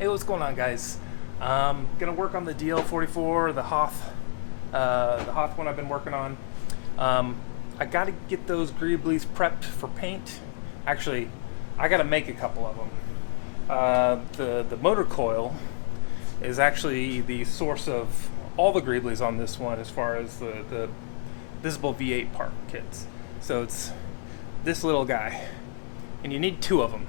Hey, what's going on, guys? Gonna work on the DL-44, the Hoth one I've been working on. I gotta get those greeblies prepped for paint. Actually, I gotta make a couple of them. The motor coil is actually the source of all the greeblies on this one as far as the visible V8 part kits. So it's this little guy, and you need two of them.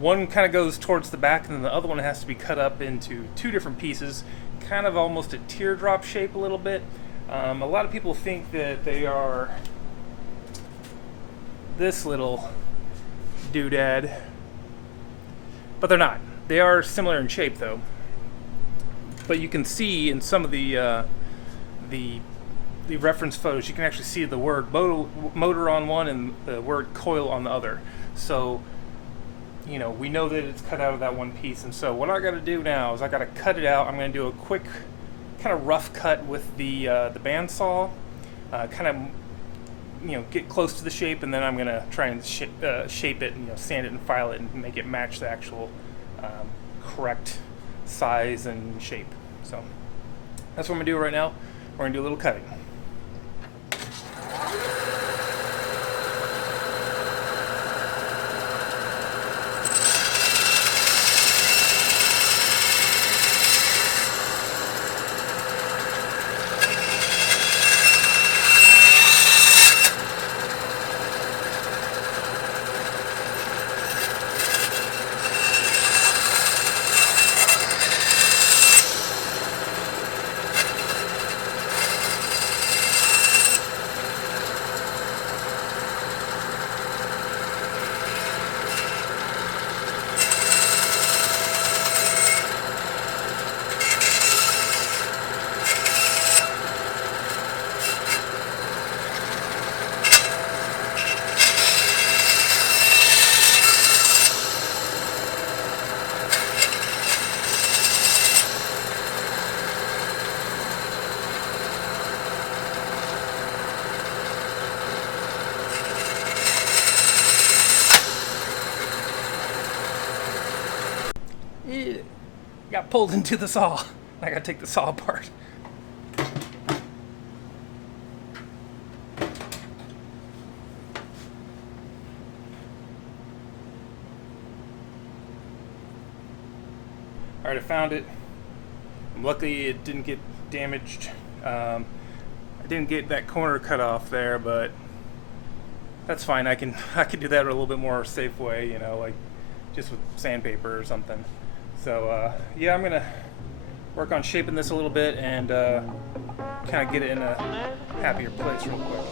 One kind of goes towards the back, and then the other one has to be cut up into two different pieces, kind of almost a teardrop shape a little bit. A lot of people think that they are this little doodad, but they're not. They are similar in shape, though. But you can see in some of the reference photos, you can actually see the word motor on one and the word coil on the other. So, you know, we know that it's cut out of that one piece. And so what I got to do now is I got to cut it out. I'm going to do a quick kind of rough cut with the bandsaw, kind of, you know, get close to the shape, and then I'm going to try and shape it and, you know, sand it and file it and make it match the actual correct size and shape. So that's what I'm going to do right now. We're going to do a little cutting. Got pulled into the saw. I gotta take the saw apart. Alright, I found it. Luckily it didn't get damaged. I didn't get that corner cut off there, but that's fine. I can do that a little bit more safe way, you know, like just with sandpaper or something. So yeah, I'm gonna work on shaping this a little bit and kind of get it in a happier place real quick.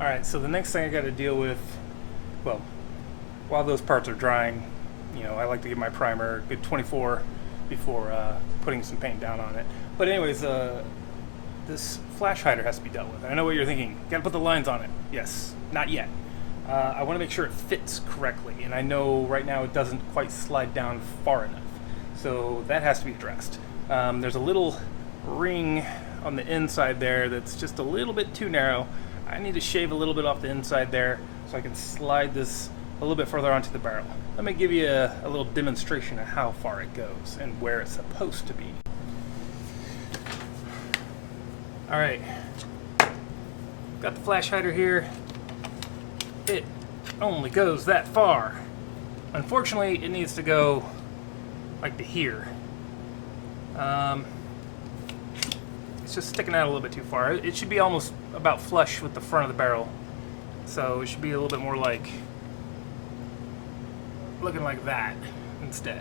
Alright, so the next thing I got to deal with, well, while those parts are drying, you know, I like to give my primer a good 24 before putting some paint down on it. But anyways, this flash hider has to be dealt with. I know what you're thinking. Gotta put the lines on it. Yes, not yet. I want to make sure it fits correctly, and I know right now it doesn't quite slide down far enough. So that has to be addressed. There's a little ring on the inside there that's just a little bit too narrow. I need to shave a little bit off the inside there so I can slide this a little bit further onto the barrel. Let me give you a little demonstration of how far it goes and where it's supposed to be. All right, got the flash hider here. It only goes that far. Unfortunately, it needs to go like to here. It's just sticking out a little bit too far. It should be almost about flush with the front of the barrel. So it should be a little bit more like, looking like that instead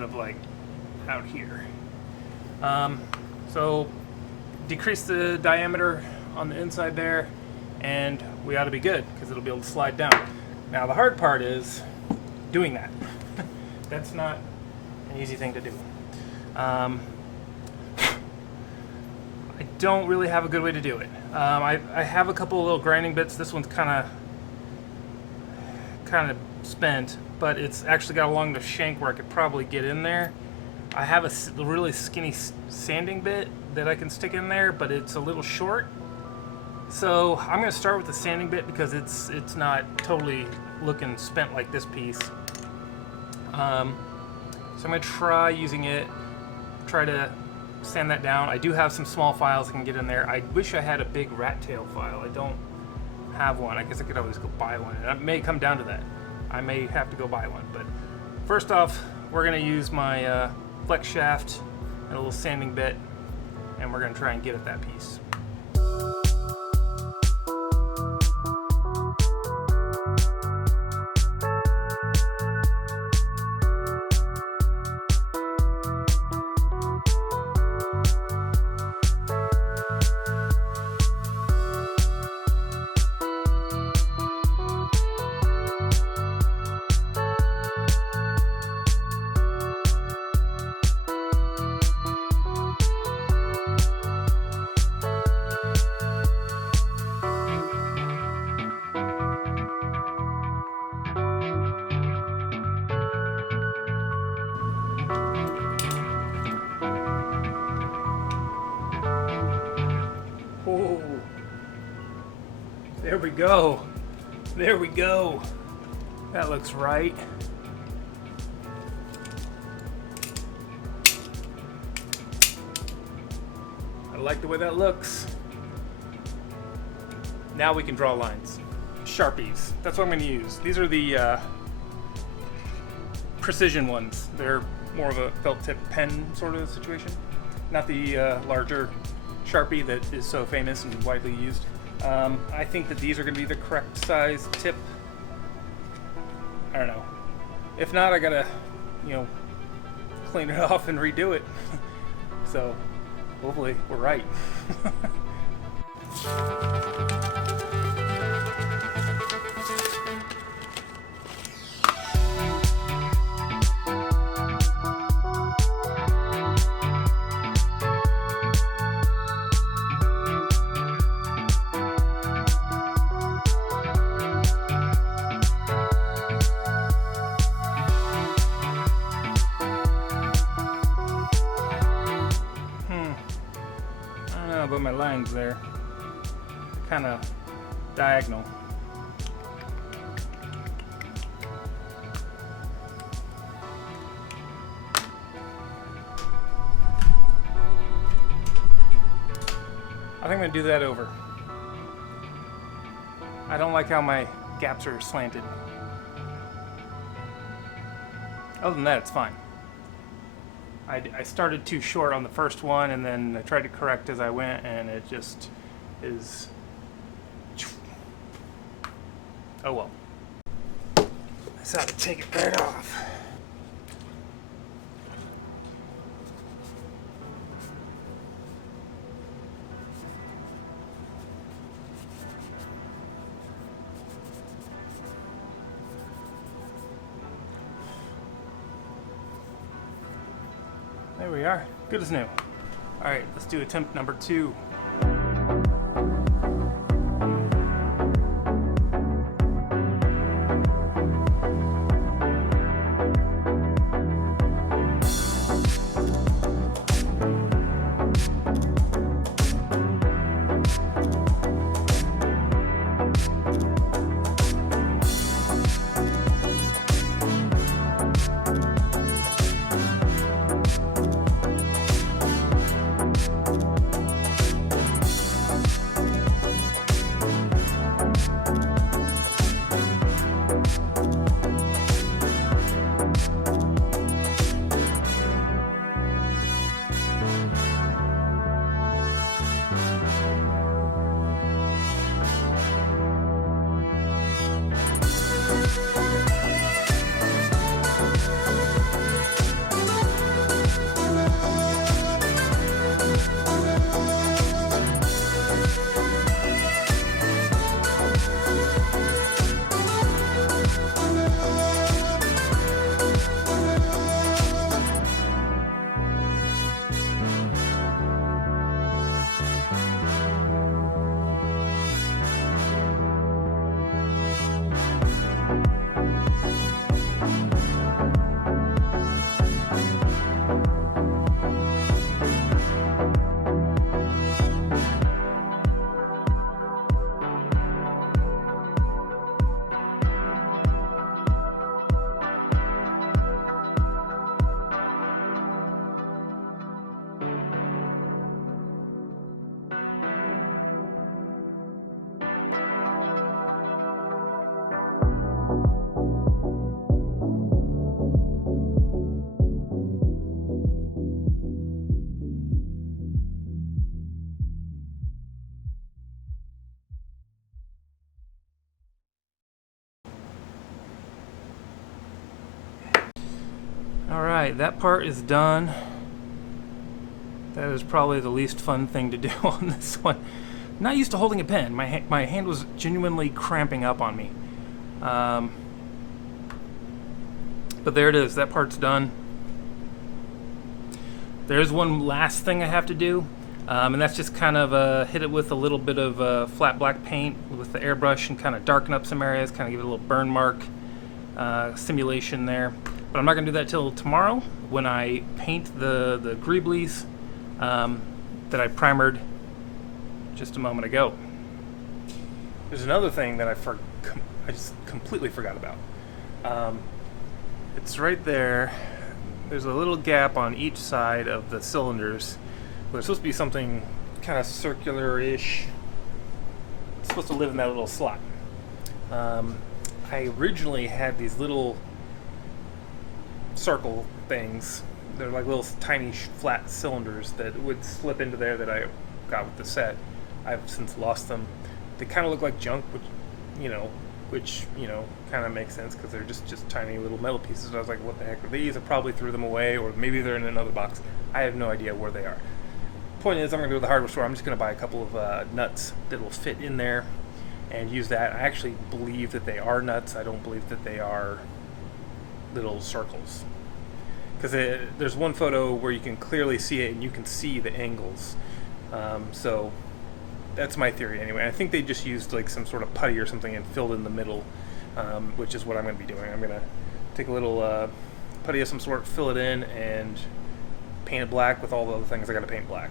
of like out here. So decrease the diameter on the inside there, and we ought to be good because it'll be able to slide down. Now the hard part is doing that. That's not an easy thing to do. I don't really have a good way to do it. I have a couple of little grinding bits. This one's kind of spent, but it's actually got a long enough shank where I could probably get in there. I have a really skinny sanding bit that I can stick in there, but it's a little short. So I'm going to start with the sanding bit because it's not totally looking spent like this piece. So I'm going to try using it, try to sand that down. I do have some small files I can get in there. I wish I had a big rat tail file. I don't have one. I guess I could always go buy one. And it may come down to that. I may have to go buy one. But first off, we're going to use my flex shaft and a little sanding bit, and we're going to try and get at that piece. There we go. There we go. That looks right. I like the way that looks. Now we can draw lines. Sharpies. That's what I'm going to use. These are the precision ones. They're more of a felt tip pen sort of situation. Not the larger Sharpie that is so famous and widely used. I think that these are going to be the correct size tip. I don't know. If not, I gotta, clean it off and redo it. So, hopefully, we're right. But my lines there kind of diagonal. I think I'm going to do that over. I don't like how my gaps are slanted. Other than that, it's fine. I started too short on the first one, and then I tried to correct as I went, and it just is... Oh well. I just have to take it right off. There we are, good as new. All right, let's do attempt number 2. Alright, that part is done. That is probably the least fun thing to do on this one. Not used to holding a pen. My hand was genuinely cramping up on me. But there it is. That part's done. There's one last thing I have to do, and that's just kind of hit it with a little bit of flat black paint with the airbrush and kind of darken up some areas, kind of give it a little burn mark simulation there. But I'm not going to do that till tomorrow when I paint the greeblies that I primered just a moment ago. There's another thing that I just completely forgot about. It's right there. There's a little gap on each side of the cylinders. There's supposed to be something kind of circular-ish. It's supposed to live in that little slot. I originally had these little circle things. They're like little tiny flat cylinders that would slip into there that I got with the set. I've since lost them. They kind of look like junk, which kind of makes sense because they're just tiny little metal pieces. I was like, what the heck are these? I probably threw them away, or maybe they're in another box. I have no idea where they are. Point is, I'm going to go to the hardware store. I'm just going to buy a couple of nuts that will fit in there and use that. I actually believe that they are nuts. I don't believe that they are little circles. Because there's one photo where you can clearly see it and you can see the angles. So that's my theory anyway. I think they just used like some sort of putty or something and filled in the middle, which is what I'm going to be doing. I'm going to take a little putty of some sort, fill it in, and paint it black with all the other things I got to paint black.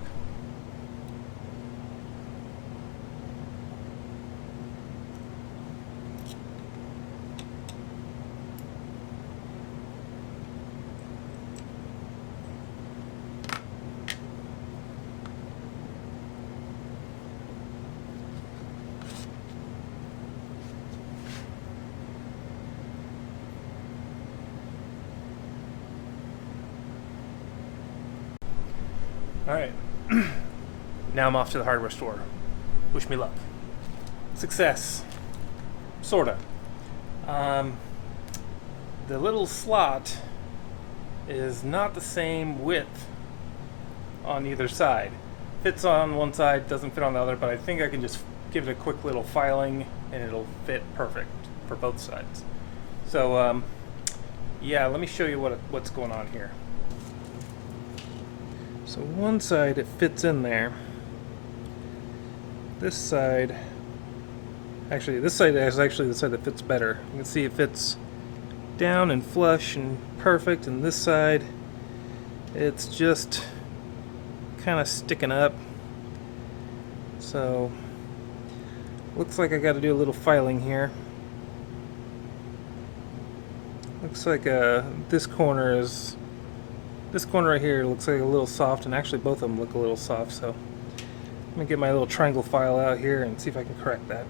Alright, now I'm off to the hardware store. Wish me luck. Success. Sorta. The little slot is not the same width on either side. Fits on one side, doesn't fit on the other, but I think I can just give it a quick little filing and it'll fit perfect for both sides. So, yeah, let me show you what's going on here. So one side it fits in there. This side, actually this side is actually the side that fits better. You can see it fits down and flush and perfect, and this side it's just kind of sticking up. So looks like I got to do a little filing here. Looks like this corner right here looks like a little soft, and actually both of them look a little soft, so I'm gonna get my little triangle file out here and see if I can correct that.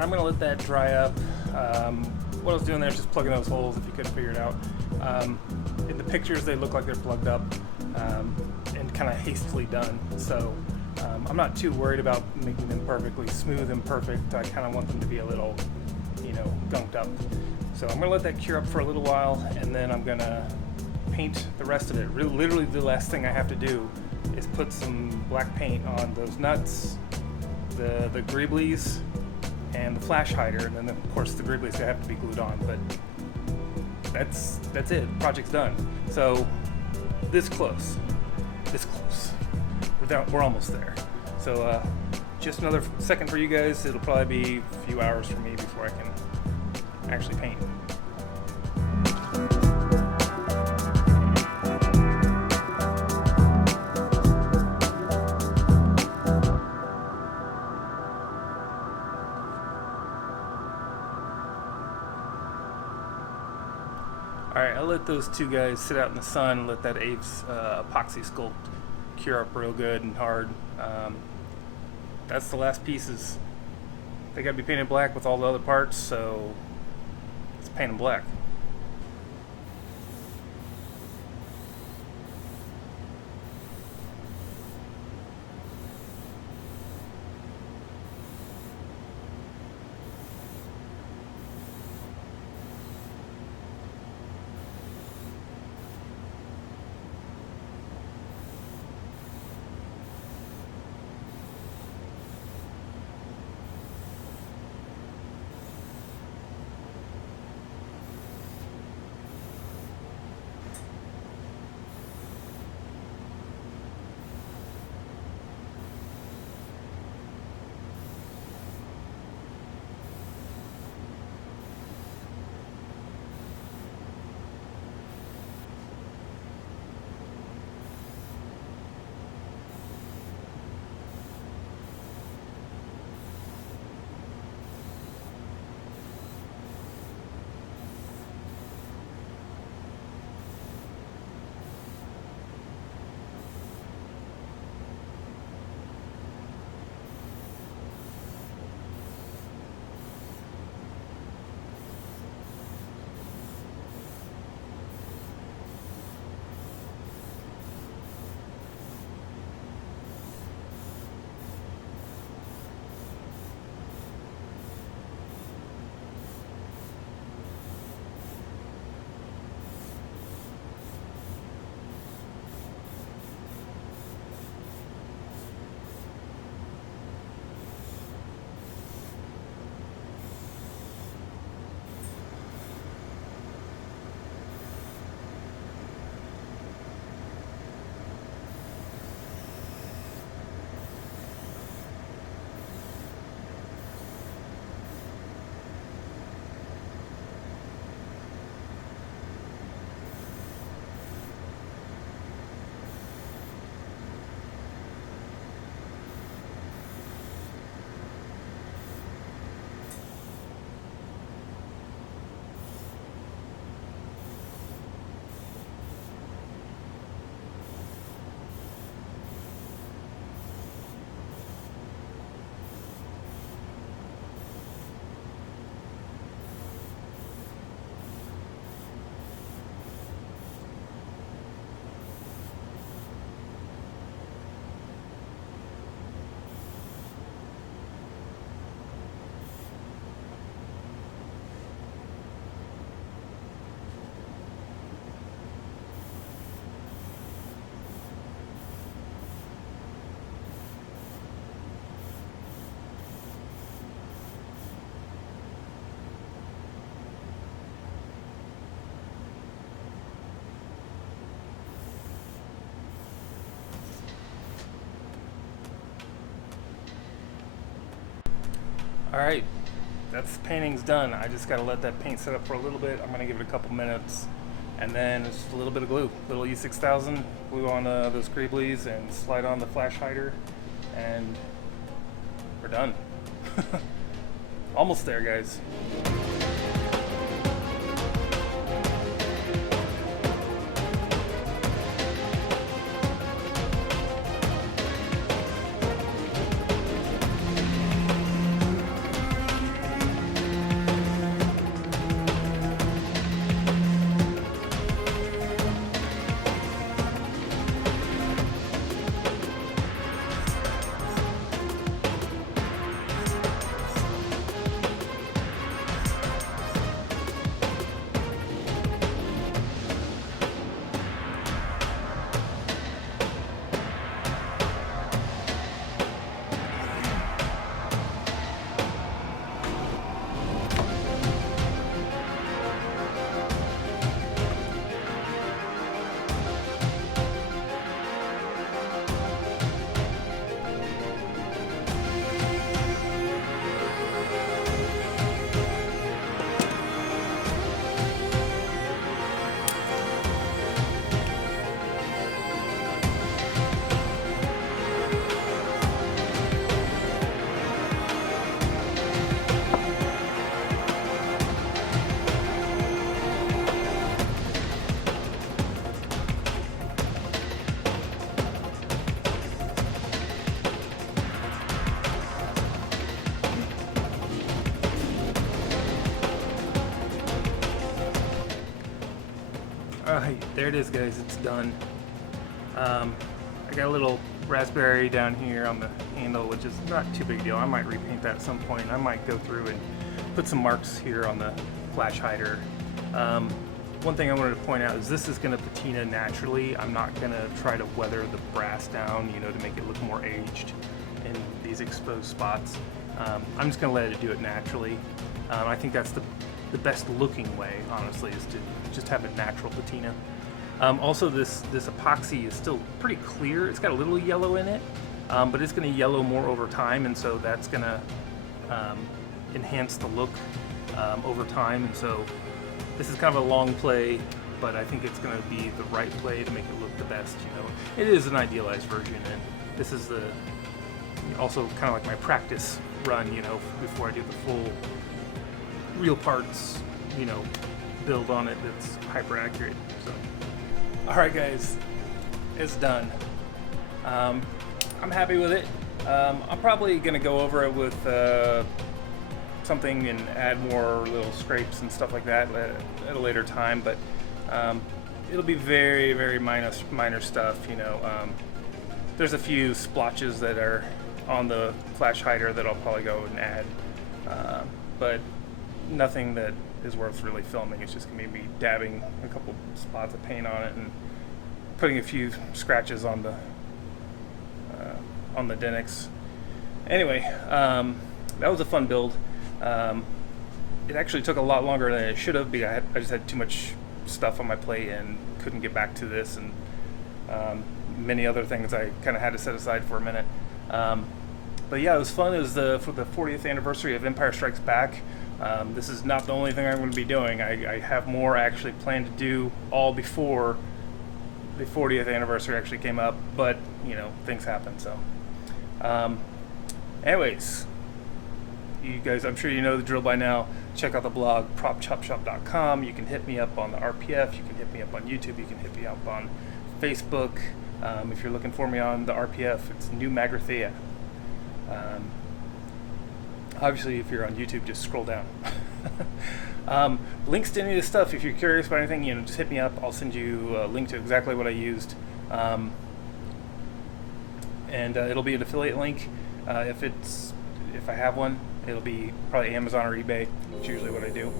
I'm going to let that dry up. What I was doing there is just plugging those holes if you couldn't figure it out. In the pictures they look like they're plugged up and kind of hastily done. So I'm not too worried about making them perfectly smooth and perfect. I kind of want them to be a little, gunked up. So I'm going to let that cure up for a little while, and then I'm going to paint the rest of it. Literally the last thing I have to do is put some black paint on those nuts, the greeblies, and the flash hider, and then of course the greeblies have to be glued on, but that's it. The project's done. So this close. We're almost there. So just another second for you guys. It'll probably be a few hours for me before I can actually paint. Alright, I'll let those two guys sit out in the sun and let that Aves Apoxie Sculpt cure up real good and hard. That's the last pieces. They gotta be painted black with all the other parts, so let's paint them black. Alright, that's painting's done. I just gotta let that paint set up for a little bit. I'm gonna give it a couple minutes, and then just a little bit of glue. Little E6000, glue on those greeblies and slide on the flash hider, and we're done. Almost there, guys. Alright, there it is, guys. It's done. I got a little raspberry down here on the handle, which is not too big a deal. I might repaint that at some point. I might go through and put some marks here on the flash hider. One thing I wanted to point out is this is going to patina naturally. I'm not going to try to weather the brass down, you know, to make it look more aged in these exposed spots. I'm just going to let it do it naturally. I think that's the best looking way, honestly, is to just have a natural patina. Also, this epoxy is still pretty clear. It's got a little yellow in it, but it's going to yellow more over time, and so that's going to enhance the look over time. And so this is kind of a long play, but I think it's going to be the right play to make it look the best. You know, it is an idealized version, and this is the also kind of like my practice run. You know, before I do the full real parts, you know, build on it that's hyper accurate. So, all right, guys, it's done. I'm happy with it. I'm probably gonna go over it with something and add more little scrapes and stuff like that at a later time, but it'll be very, very minor stuff. You know, there's a few splotches that are on the flash hider that I'll probably go and add, but nothing that is worth really filming. It's just gonna be me dabbing a couple spots of paint on it and putting a few scratches on the Denix. Anyway, that was a fun build. It actually took a lot longer than it should have because I just had too much stuff on my plate and couldn't get back to this, and many other things I kind of had to set aside for a minute. But yeah, it was fun. It was for the 40th anniversary of Empire Strikes Back. This is not the only thing I'm going to be doing. I have more actually planned to do all before the 40th anniversary actually came up, but you know, things happen. So anyways, you guys, I'm sure you know the drill by now. Check out the blog, propchopshop.com. You can hit me up on the RPF. You can hit me up on YouTube. You can hit me up on Facebook. If you're looking for me on the RPF, it's New Magrathea. Obviously, if you're on YouTube, just scroll down. Links to any of this stuff, if you're curious about anything, you know, just hit me up. I'll send you a link to exactly what I used. And it'll be an affiliate link. If I have one, it'll be probably Amazon or eBay. That's usually what I do.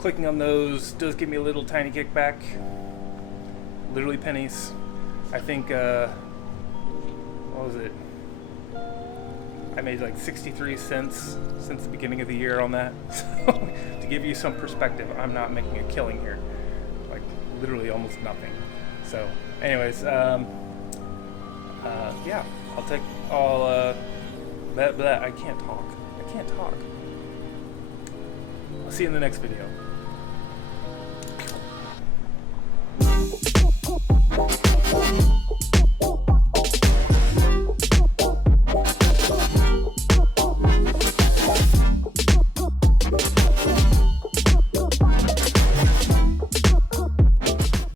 Clicking on those does give me a little tiny kickback. Literally pennies. I think, what was it? I made like 63 cents since the beginning of the year on that. So to give you some perspective, I'm not making a killing here. Like literally almost nothing. So anyways, yeah, I'll take all that I can't talk. I can't talk. I'll see you in the next video.